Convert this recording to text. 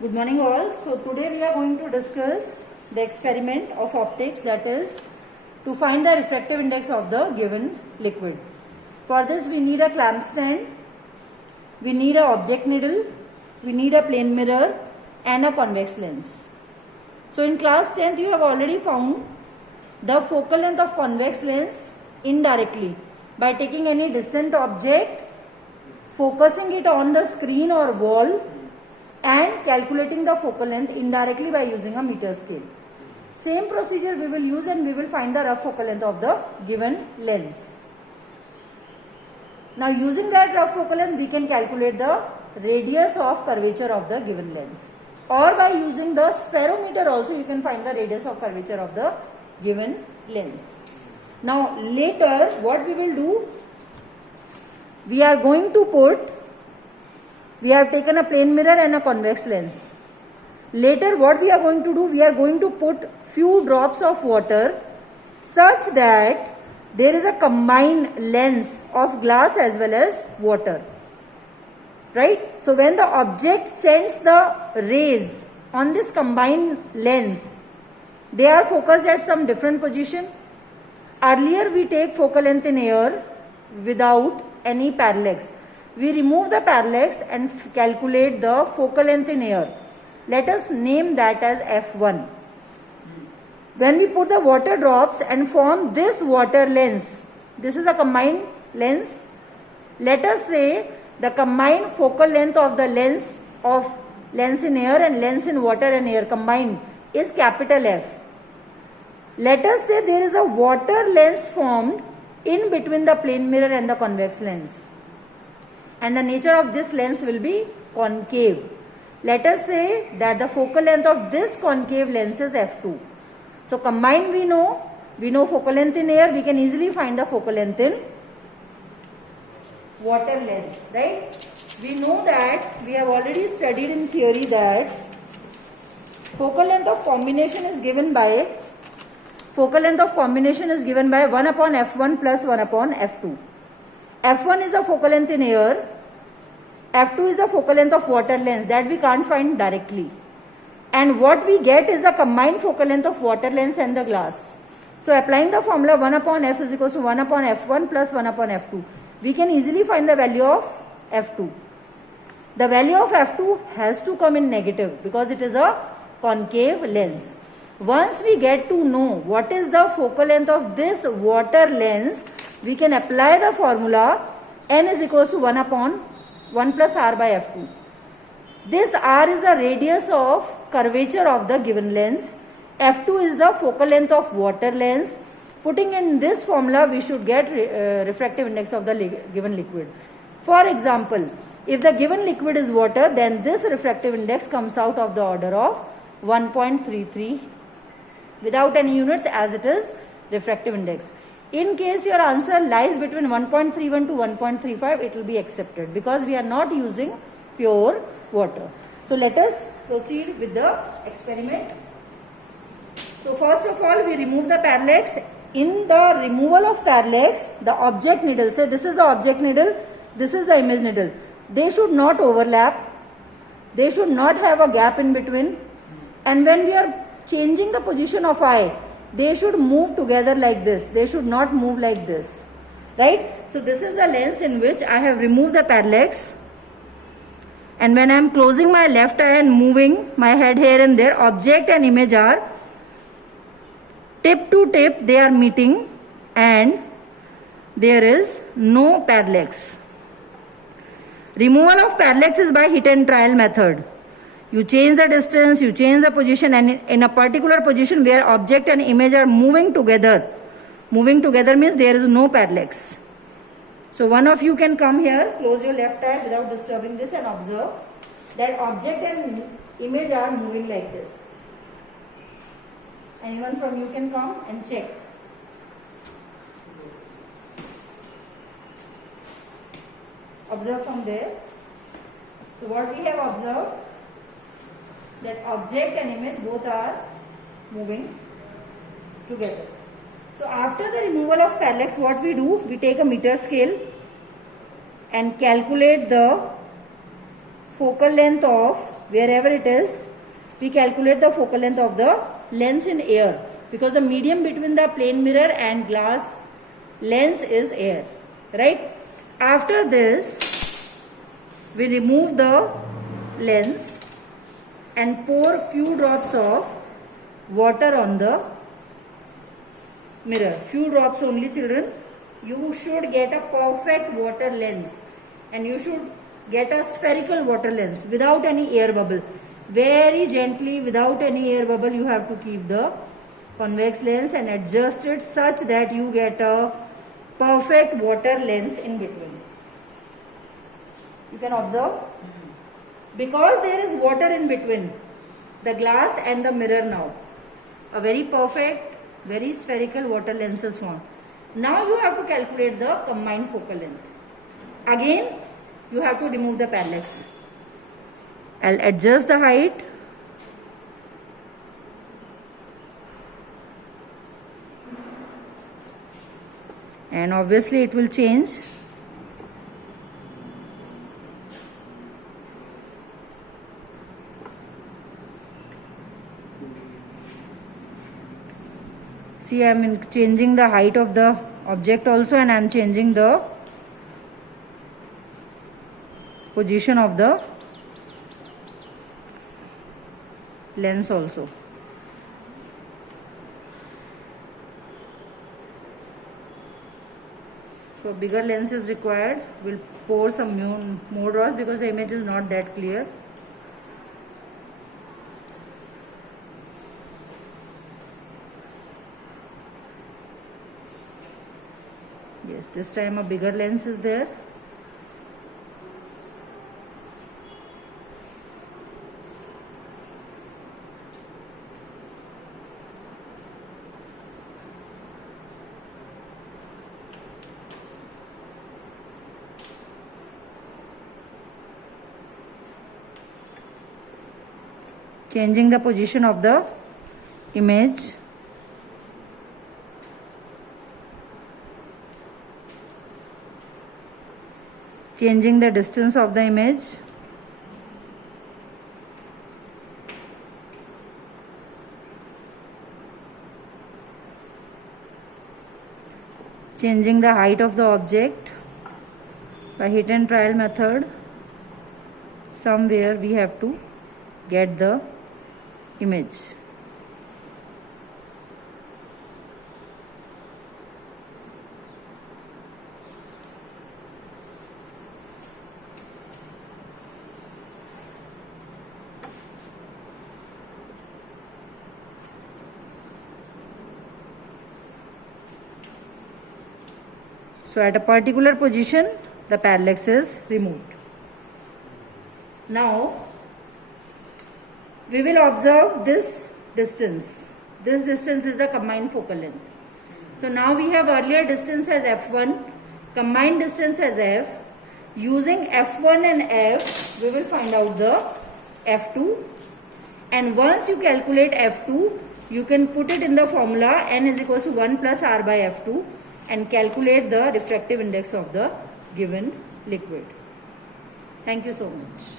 Good morning all. So today we are going to discuss the experiment of optics, that is to find the refractive index of the given liquid. For this we need a clamp stand, we need a object needle, we need a plane mirror and a convex lens. So in class 10th you have already found the focal length of convex lens indirectly by taking any distant object, focusing it on the screen or wall and calculating the focal length indirectly by using a meter scale. Same procedure we will use and we will find the rough focal length of the given lens. Now using that rough focal length we can calculate the radius of curvature of the given lens, or by using the spherometer also you can find the radius of curvature of the given lens. Now later what we will do, we are going to put, we have taken a plane mirror and a convex lens. Later what we are going to do, we are going to put few drops of water such that there is a combined lens of glass as well as water. Right? So when the object sends the rays on this combined lens, they are focused at some different position. Earlier we take focal length in air without any parallax. We remove the parallax and calculate the focal length in air. Let us name that as F1. When we put the water drops and form this water lens, this is a combined lens. Let us say the combined focal length of the lens in air and lens in water and air combined is capital F. Let us say there is a water lens formed in between the plane mirror and the convex lens, and the nature of this lens will be concave. Let us say that the focal length of this concave lens is F2. So combined we know focal length in air, we can easily find the focal length in water lens, right? We know that we have already studied in theory that focal length of combination is given by 1 upon F1 plus 1 upon F2. F1 is the focal length in air, F2 is the focal length of water lens, that we can't find directly. And what we get is the combined focal length of water lens and the glass. So applying the formula 1 upon F is equals to 1 upon F1 plus 1 upon F2. We can easily find the value of F2. The value of F2 has to come in negative because it is a concave lens. Once we get to know what is the focal length of this water lens, we can apply the formula n is equals to 1 upon 1 plus r by F2. This r is the radius of curvature of the given lens. F2 is the focal length of water lens. Putting in this formula, we should get refractive index of the given liquid. For example, if the given liquid is water, then this refractive index comes out of the order of 1.33 without any units, as it is refractive index. In case your answer lies between 1.31 to 1.35, it will be accepted because we are not using pure water. So let us proceed with the experiment. So first of all, we remove the parallax. In the removal of parallax, the object needle, say this is the object needle, this is the image needle, they should not overlap, they should not have a gap in between, and when we are changing the position of eye, they should move together like this, they should not move like this, right? So this is the lens in which I have removed the parallax, and when I am closing my left eye and moving my head here and there, object and image are tip to tip, they are meeting and there is no parallax. Removal of parallax is by hit and trial method. You change the distance, you change the position, and in a particular position where object and image are moving together means there is no parallax. So one of you can come here, close your left eye without disturbing this and observe that object and image are moving like this. Anyone from you can come and check. Observe from there. So what we have observed, that object and image both are moving together. So after the removal of parallax, what we do, we take a meter scale and calculate the focal length of wherever it is, we calculate the focal length of the lens in air, because the medium between the plane mirror and glass lens is air, right? After this, we remove the lens and pour few drops of water on the mirror. Few drops only, children. You should get a perfect water lens, and you should get a spherical water lens without any air bubble. Very gently, without any air bubble, you have to keep the convex lens and adjust it such that you get a perfect water lens in between. You can observe, because there is water in between the glass and the mirror now, a very perfect, very spherical water lens is formed. Now you have to calculate the combined focal length. Again, you have to remove the parallax. I'll adjust the height. And obviously it will change. See, I am changing the height of the object also, and I am changing the position of the lens also. So bigger lens is required. We'll pour some more drops because the image is not that clear. Yes, this time a bigger lens is there. Changing the position of the image. Changing the distance of the image. Changing the height of the object by hit and trial method. Somewhere we have to get the image. So at a particular position, the parallax is removed. Now, we will observe this distance. This distance is the combined focal length. So now we have earlier distance as f1, combined distance as f. Using f1 and f, we will find out the f2. And once you calculate f2, you can put it in the formula n is equals to 1 plus r by f2 and calculate the refractive index of the given liquid. Thank you so much.